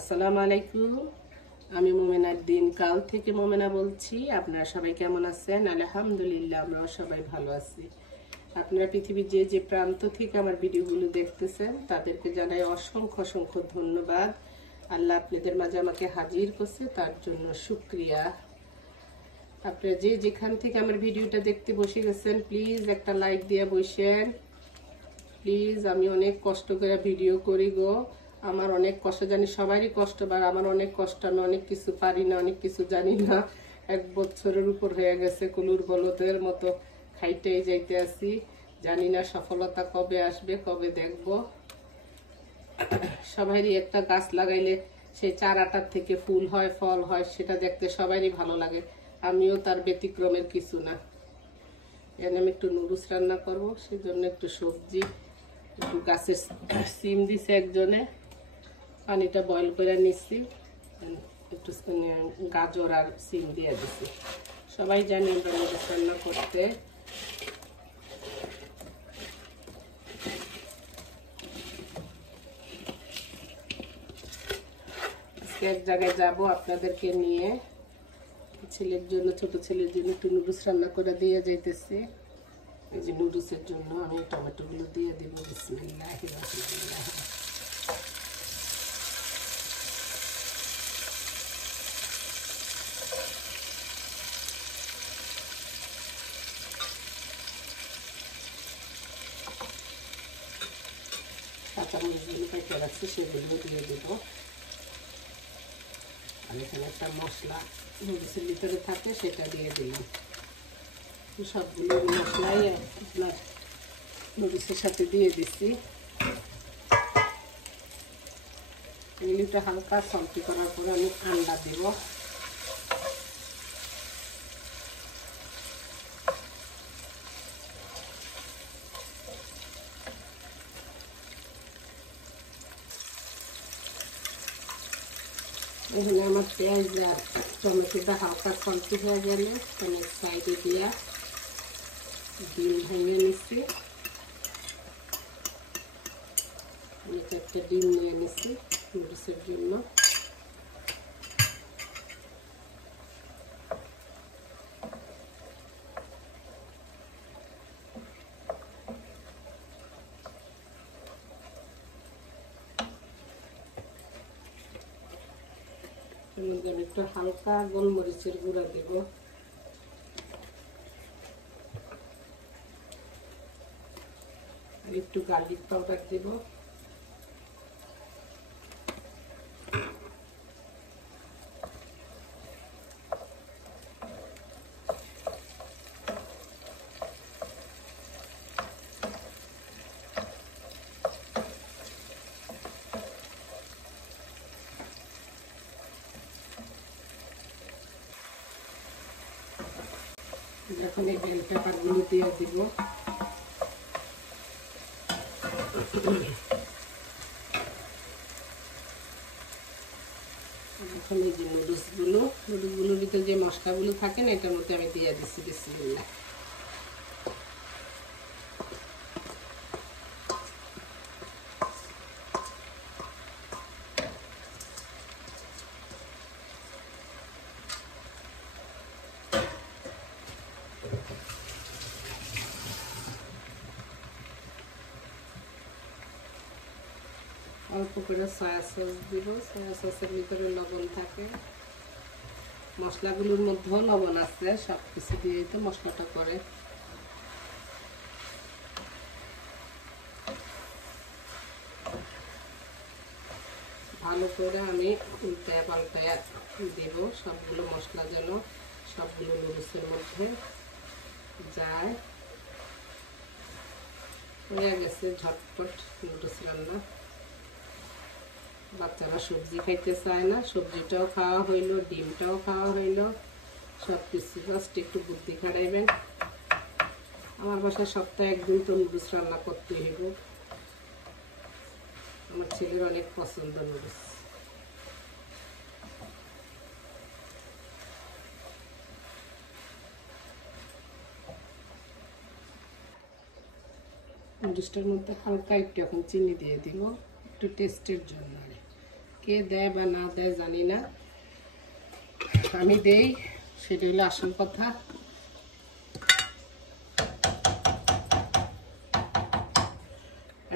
আসসালামু আলাইকুম। আমি মোমেনার দিন কাল থেকে মোমেনা বলছি। আপনারা সবাই কেমন আছেন? আলহামদুলিল্লাহ, আমরাও সবাই ভালো আছি। আপনারা পৃথিবীর যে যে প্রান্ত থেকে আমার ভিডিওগুলো দেখতেছেন তাদেরকে জানাই অসংখ্য অসংখ্য ধন্যবাদ। আল্লাহ আপনাদের মাঝে আমাকে হাজির করছে, তার জন্য শুকরিয়া। আপনারা যে যেখান থেকে আমার ভিডিওটা দেখতে বসে গেছেন, প্লিজ একটা লাইক দিয়ে বসেন প্লিজ। আমি অনেক কষ্ট করে ভিডিও করি গো, আমার অনেক কষ্ট, জানি সবারই কষ্ট, বা আমার অনেক কষ্ট। আমি অনেক কিছু পারি না, অনেক কিছু জানি না। 1 বছরের উপর হয়ে গেছে, কলুর বলদের মতো খাইতেই যাইতে আছি। জানি না সফলতা কবে আসবে, কবে দেখব। সবারই একটা গাছ লাগাইলে সেই চারাটার থেকে ফুল হয়, ফল হয়, সেটা দেখতে সবারই ভালো লাগে। আমিও তার ব্যতিক্রমের কিছু না। এখানে আমি একটু নুডলস রান্না করব, সেজন্য একটু সবজি, একটু গাছের সিম দিছে একজনে, পানিটা বয়েল করে নিচ্ছি, একটু গাজর আর সিম দিয়ে দিচ্ছি। সবাই জানি আমরা নুডলস রান্না করতে। আজকে এক জায়গায় যাব আপনাদেরকে নিয়ে, ছেলের জন্য, ছোট ছেলের জন্য একটু নুডলস রান্না করে দিয়ে যাইতেছি। এই যে নুডলসের জন্য আমি টমেটোগুলো দিয়ে দিব। বিসমিল্লাহির রহমানির রহিম। কাঁচামরিচগুলো কেটে রাখছি, সেগুলো দিয়ে দেবো। আর এখানে একটা মশলা নুডলসের ভিতরে থাকে, সেটা দিয়ে দিলাম। সবগুলো মশলাই আপনার নুডলসের সাথে দিয়ে দিচ্ছি। এগুলিটা হালকা সল্টি করার পরে আমি আন্ডা দেব। এখানে আমার পেঁয়াজ আর টমেটোটা হালকা সল্টি হয়ে গেলে আমি সাইডে দিয়া ডিম ভেঙে নিচ্ছি। আমি 4টা ডিম নিয়ে নিচ্ছি নুডলসের জন্য। আমি একটু হালকা গোলমরিচের গুঁড়া দেব। আর একটু গার্লিক পাউডার দেব। এখন এই বেল পেপারগুলো দিয়ে দিব। এখন এই যে নুডলসগুলোর ভিতরে যে মশলাগুলো থাকে না, এটার মধ্যে আমি দিয়ে দিচ্ছি। বিসমিল্লাহ। অল্প করে সয়া সস দিব। সয়া সসের ভিতরে লবণ থাকে, মশলাগুলোর মধ্যেও লবণ আছে, সব কিছু দিয়েই তো মশলাটা করে। ভালো করে আমি উল্টায় পাল্টায় দেব সবগুলো মশলা, যেন সবগুলো নুডলসের মধ্যে যায়। হয়ে গেছে ঝটপট নুডলস রান্না। বাচ্চারা সবজি খাইতে চায় না, সবজিটাও খাওয়া হইলো, ডিমটাও খাওয়া হইলো, সব কিছু। জাস্ট একটু বুদ্ধি খাটাইবেন। আমার বাসায় সপ্তাহে 1 দিন তো নুডলস রান্না করতে হইব। আমার ছেলের অনেক পছন্দ নুডলস। নুডলসটার মধ্যে হালকা একটু এখন চিনি দিয়ে দিব, একটু টেস্টের জন্য। কে দেয় বা না দেয় জানি না, আমি দেই, সেটা হলো আসল কথা।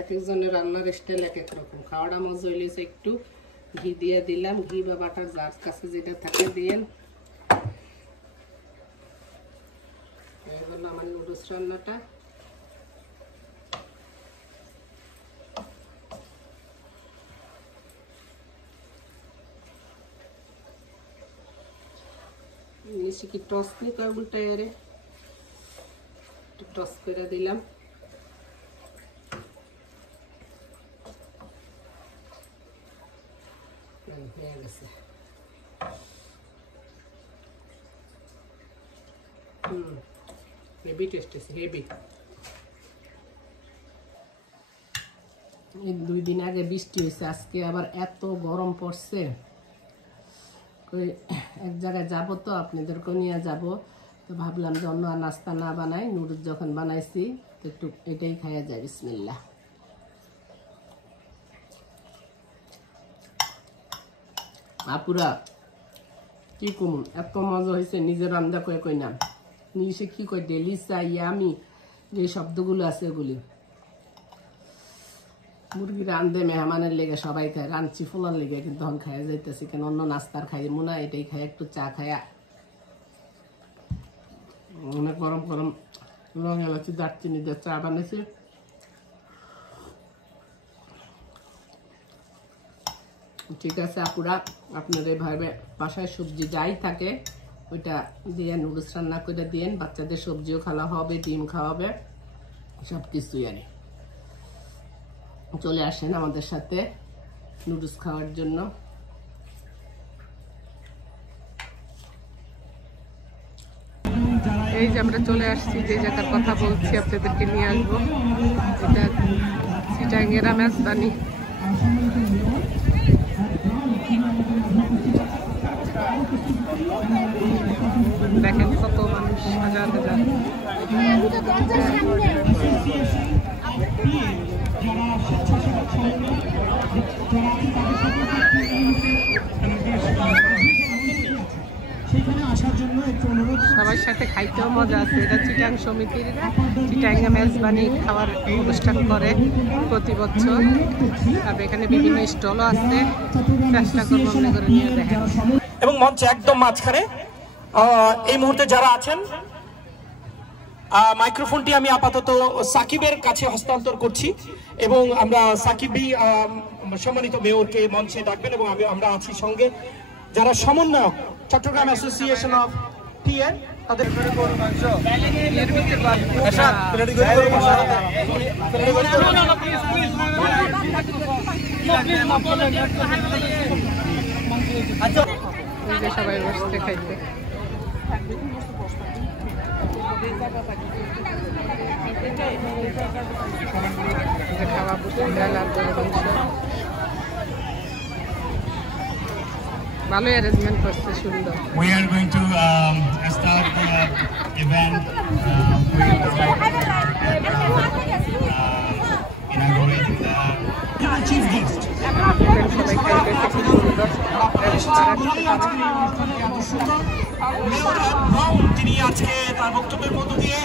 এক একজনের রান্নার স্টাইল এক এক রকম। খাওয়াটা মজা হইলেছে একটু ঘি দিয়ে দিলাম, ঘি বা বাটার যার কাছে যেটা থাকে দিয়েন। এই হলো আমার নুডলস রান্নাটা। নিচে কি টস নি কয় উল্টায় আরে টস করে দিলাম। হয়ে গেছে। হেভি টেস্ট আছে, হেভি। এই 2 দিন আগে বৃষ্টি হয়েছে, আজকে আবার এত গরম পড়ছে। এক জায়গায় যাব তো আপনাদেরকে নিয়ে যাব, তো ভাবলাম যে অন্য নাস্তা না বানাই, নুডলস যখন বানাইছি তো একটু এটাই খাইয়া যায়। বিসমিল্লাহ। আপুরা কি কম, এত মজা হয়েছে, নিজের রান্না কয়ে কই না, নিজে কি কই ডেলিসা ইয়ামি যে শব্দগুলো আছে এগুলি। মুরগি রান্ধে মেহমানের লেগে সবাই খায়, রাঁধছি ফোলার লেগে, কিন্তু এখন খাইয়া যাইতেছি কেন, অন্য নাস্তার খাই মনে হয় এটাই খাই, একটু চা খাইয়া অনেক গরম গরম লং এলাচি দারচিনি দিয়ে চা বানিয়েছি। ঠিক আছে আপুরা, আপনার এইভাবে বাসায় সবজি যাই থাকে ওইটা দিয়ে নুডলস রান্না করে দিন, বাচ্চাদের সবজিও খাওয়া হবে, ডিম খাওয়াবে, সব কিছুই আরে। চলে আসেন আমাদের সাথে নুডলস খাওয়ার জন্য। এই যে আমরা চলে আসছি যে জায়গার কথা বলছি, আপনাদেরকে নিয়ে আসবো। এটা চিটাঙ্গেরা মেজবানি। দেখেন কত মানুষ, হাজার হাজার। সবার সাথে খাইতেও মজা আছে। এটা চিটাং সমিতির চিটাং মেজবানি খাওয়ার অনুষ্ঠান করে প্রতি বছর। তারপরে এখানে বিভিন্ন স্টলও আছে, চেষ্টা করবো মনে করে নিয়ে দেখেন। এবং মঞ্চে একদম মাঝখানে এই মুহূর্তে যারা আছেন, মাইক্রোফোনটি আমি আপাতত সাকিবের কাছে হস্তান্তর করছি এবং আমরা সাকিবই সম্মানিত মেয়রকে মঞ্চে ডাকবেন এবং আমরা আছি সঙ্গে যারা সমন্বয়ক চট্টগ্রাম অ্যাসোসিয়েশন অফ টিএন, তাদের সবাই বসতে খাইতে। খাওয়া ভালো অ্যারেঞ্জমেন্ট করছে, সুন্দর। We are going to start the event with inaugurating the chief guest. তিনি আজকে তার বক্তব্যের মধ্য দিয়ে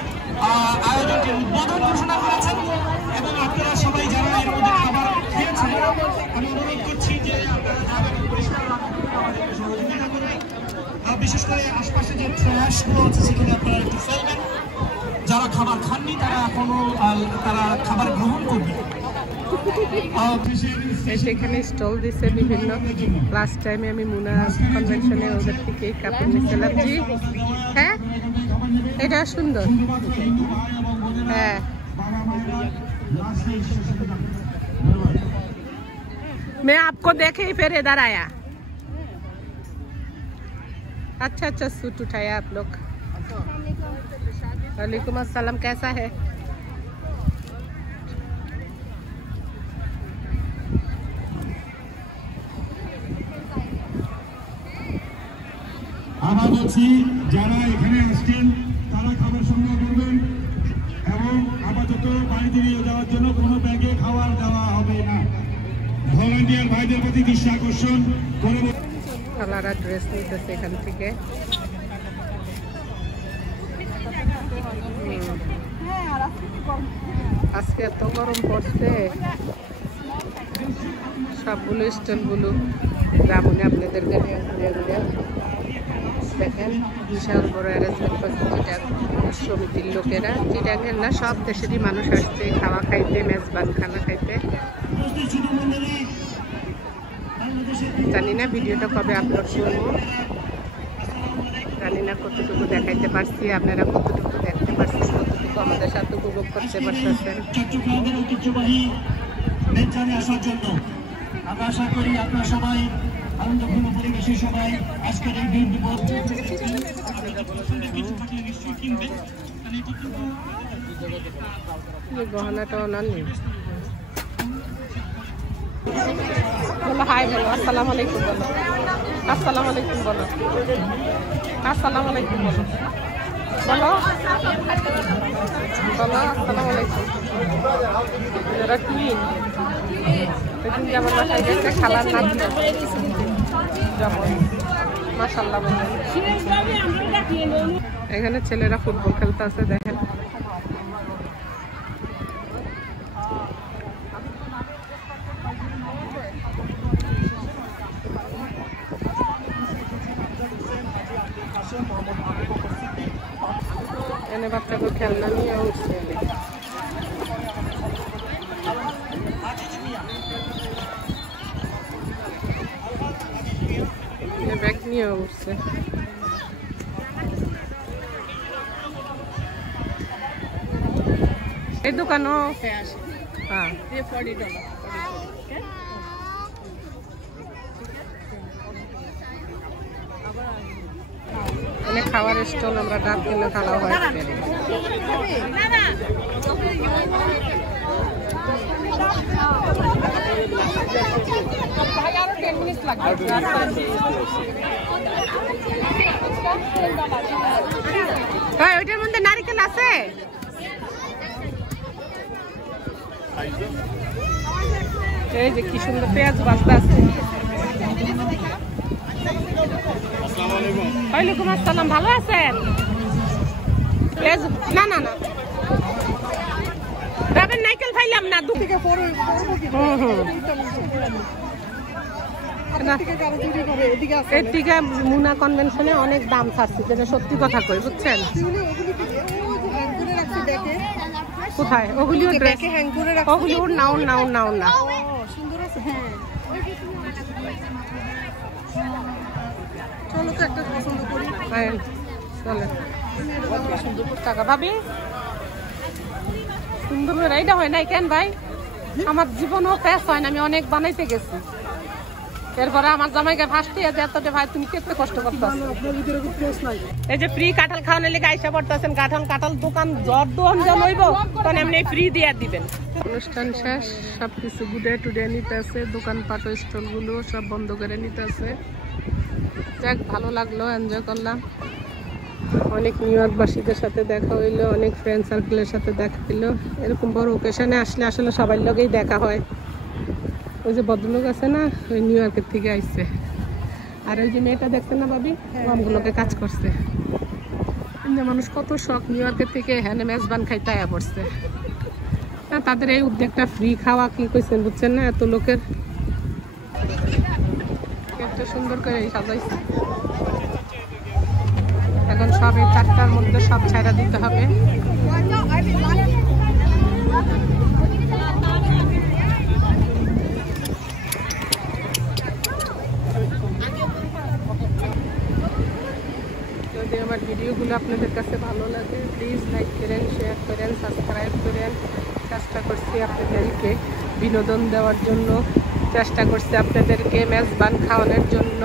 আয়োজনটির উদ্বোধন ঘোষণা করেছেন এবং আপনারা সবাই যারা এর মধ্যে খাবার খেয়েছেন, আমি অনুরোধ করছি যে আপনারা যাবেন পরিষ্কার আমাদেরকে সহযোগিতা করবেন। বিশেষ করে আশপাশে যে ট্র্যাশগুলো আছে সেখানে আপনারা একটু ফেলবেন। যারা খাবার খাননি তারা এখনো তারা খাবার গ্রহণ করবেন। সেখানে স্টল দিচ্ছে বিভিন্ন। লাস্ট টাইমে আমি মুনা কনভেনশনে ওদের থেকে কাপড় নিয়েছিলাম। জি হ্যাঁ, এটা সুন্দর। হ্যাঁ, मैं आपको देखे ही फिर इधर आया। अच्छा अच्छा सूट उठाया आप लोग। वालेकुम अस्सलाम, कैसा है? আবার বলছি, যারা এখানে আসছেন তারা খাবার সংগ্রহ করবেন এবং আপাতত বাড়িতে নিয়ে যাওয়ার জন্য কোনো ব্যাগে খাবার দেওয়া হবে না। ভলেন্টিয়ার ভাইদের প্রতি দৃষ্টি আকর্ষণ করে কালারা ড্রেস নিতেছে এখান থেকে। আজকে এত গরম পড়ছে, সবগুলো স্টলগুলো গ্রামে আপনাদেরকে দেখেন। বিশাল বড় অ্যারেঞ্জমেন্ট করছে সমিতির লোকেরা, চিটাগের না সব দেশেরই মানুষ আসছে খাওয়া খাইতে, মেজবান খানা খাইতে। জানি না ভিডিওটা কবে আপলোড করবো, জানি না কতটুকু দেখাইতে পারছি, আপনারা কতটুকু দেখতে পারছেন, কতটুকু আমাদের সাথে উপভোগ করতে পারতেছেন। চট্টগ্রামের ঐতিহ্যবাহী বেঞ্চানে আসার জন্য আমরা আশা করি আপনারা সবাই আনন্দপূর্ণ পরিবেশে সবাই আজকের এই দিন গহনাটা ওনার নেই। বলো হাই, বলো আসসালামু আলাইকুম, বলো আসসালামু আলাইকুম, বলো আসসালামু আলাইকুম, বলো বলো বলো আসসালামু আলাইকুম। এরা টুইন, সেদিন যেমন বাসায় গেছে খালার নাম যেমন মাশাআল্লাহ বলে। এখানে ছেলেরা ফুটবল খেলতে আছে দেখেন। এনে বাচ্চাকে খেলনা নিয়ে উঠছে, ব্যাগ নিয়ে উঠছে। এই দোকানও হ্যাঁ, এখানে খাবার স্টল, আমরা ডাব কিনে খাওয়া হয়। ওইটার মধ্যে নারিকেল আছে? এই যে কি সুন্দর পেঁয়াজ বাজতে আছে। ওয়ালাইকুম আসসালাম, ভালো আছেন? পেঁয়াজ না না না ডাবের নাইকেল খাইলাম না, এদিকে মুনা কনভেনশনে অনেক দাম ছাড়ছে, যেটা সত্যি কথা কই, বুঝছেন? কোথায় ওগুলিও ড্রেস, ওগুলিও নাউন নাউন নাউন না। চলো তো একটা পছন্দ করি, চলে টাকা ভাবি সুন্দর করে। এইটা হয় নাই কেন ভাই? আমার জীবনও প্যাস হয় না, আমি অনেক বানাইতে গেছি, এরপরে আমার জামাইকে ফাঁসতে আছে এতটা। ভাই তুমি কেতে কষ্ট করতেছো? এই যে ফ্রি কাঁঠাল খাওয়ানোর লেগে আইসা পড়তেছেন, কাঁঠাল দোকান জ্বর দোহন জন হইব তখন এমনি ফ্রি দিয়ে দিবেন। অনুষ্ঠান শেষ, সবকিছু গুড়ে টুড়ে নিতে আছে, দোকানপাট স্টল গুলো সব বন্ধ করে নিতে আছে। যাক ভালো লাগলো, এনজয় করলাম। অনেক নিউ ইয়র্কবাসীদের সাথে দেখা হইলো, অনেক ফ্রেন্ড সার্কেলের সাথে দেখা হইলো। এরকম বড় ওকেশনে আসলে আসলে সবার লগেই দেখা হয়। ওই যে ভদ্রলোক আছে না, ওই নিউ ইয়র্কের থেকে আইছে, আর ওই যে মেয়েটা দেখছে না ভাবি, আমগুলোকে কাজ করছে। মানুষ কত শখ নিউ ইয়র্কের থেকে হ্যাঁ মেজবান খাইতে আয়া পড়ছে। তাদের এই উদ্যোগটা ফ্রি খাওয়া কি কইছেন বুঝছেন না, এত লোকের এত সুন্দর করে সাজাইছে। এখন সব এই 4টার মধ্যে সব ছাইরা দিতে হবে। যদি আমার ভিডিওগুলো আপনাদের কাছে ভালো লাগে প্লিজ লাইক করেন, শেয়ার করেন, সাবস্ক্রাইব করেন। চেষ্টা করছি আপনাদেরকে বিনোদন দেওয়ার জন্য, চেষ্টা করছি আপনাদেরকে মেজবান খাওয়ানোর জন্য।